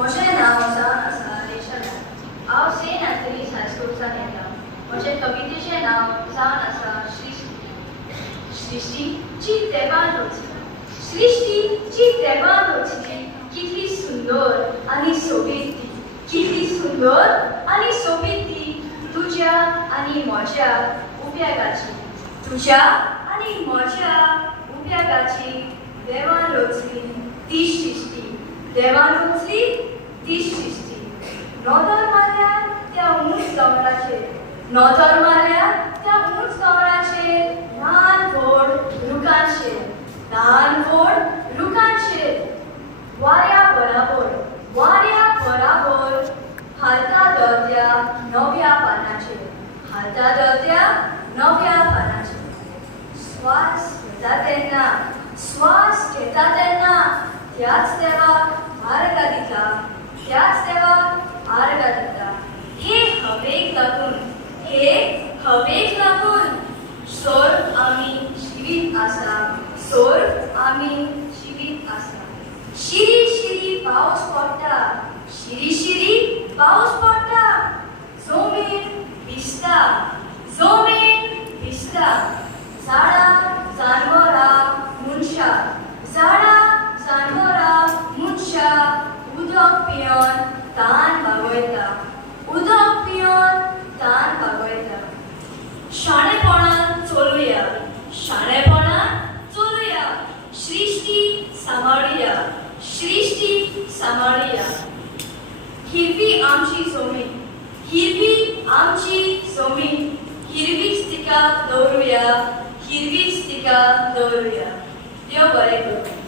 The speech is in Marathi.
म्हजें नांव जावन आसा रेशमा. हांव सेंट एंथनीज हायस्कूलसान येता. म्हजे कवितेचें नांव जावन आसा सृश्टीची देवान रचली. सृश्टीची देवान रचली कितली सुंदर आनी सोबीत ती. कितली सुंदर आनी सोबीत ती तुज्या आनी म्हज्या उपेगाची. तुज्या आनी म्हज्या उपेगाची देवान रचली ती सृश्टी. देवान रचली ती सृश्टी. नोदर मारल्यार त्या उंच दोंगराचेर, नोदर मारल्यार त्या उंच दोंगराचेर ल्हान व्हड रुखांचेर, ल्हान व्हड रुखांचेर वाऱ्या बराबर हालता दळत्या नव्या पानाचेर, हालता दळत्या नव्या पानाचेर. श्वास घेता तेन्ना त्याच देवाक आर्गां दिता, त्याच देवाक आर्गां दिता. हे हवेक लागून सोर आमी जिवीत आसा, सोर आमी जिवीत आसा. शिरी शिरी पावस पडटा, शिरी शिरी पावस पडटा. जमीन भिजता, जमीन भिजता. झाडां जानवरां मनशां, झाडां जानवरां मनशां उदक पिवन तान भागयता, उदक पिवन तान भागयता. शाणेपणान चलुया, शाणेपणान चलुया. सृश्टी सांबाळुया, सृश्टी सांबाळुया. हिरवी आमची जमीन, हिरवी आमची जमीन. हिरवीच तिका दवरुया, हिरवीच तिका दवरुया. देव बरें करूं.